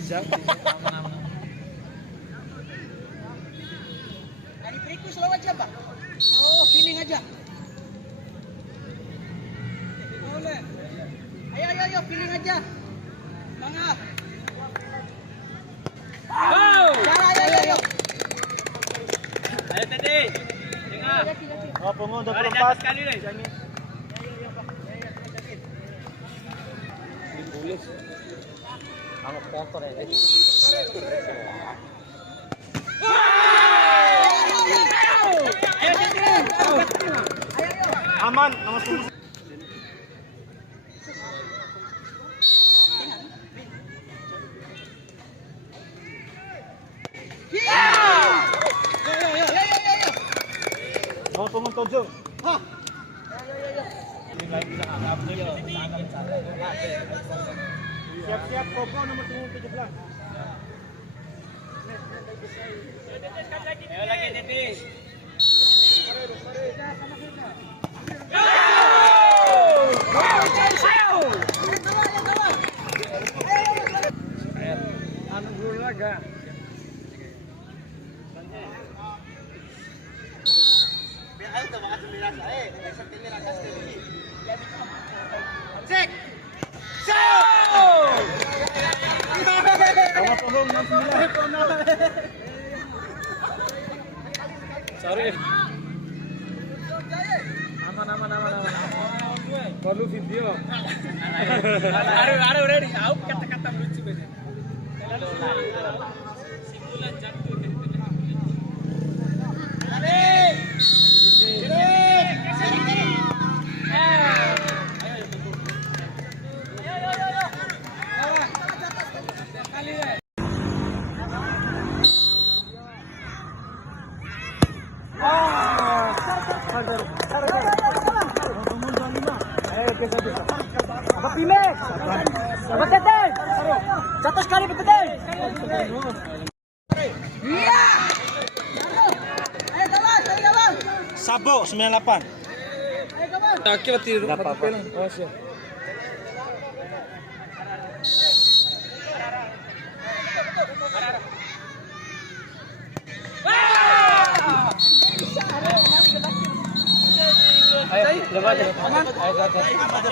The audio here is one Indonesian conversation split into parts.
Tidak. Aman-aman. Dari Priku slow aja, Pak. Oh, feeling aja. Boleh. Ayo, feeling aja. Semangat. Wow. Ayo. Ayo Teddy. Tengah. Oh, pungo udah Mari perempat. jatuh sekali deh. Dibulis. Kalau kotor ya. Aman, nomor 10. Nomor pungo 7. Hah. Siap-siap Koko nomor 17. Ayo lagi Teddy. Anu dulu laga. Nomor pungo 69. Sorry. Aman. Perlu video. Aduh, ready. Tahu kata-kata lucu banget. Simpulan jatuh dari Apa pilih? Apa Tete? Satu sekali Tete. Iya. Ayo kawan. Sabo 98. Ayo kawan. Taki mati apa-apa. Oh, siap. Ayo, lepas aja. Aman. Ayo, aman.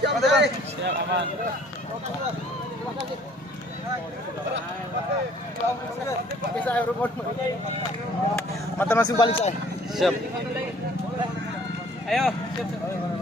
Siap, aman. Mata masing balik saya. Siap. Ayo, siap.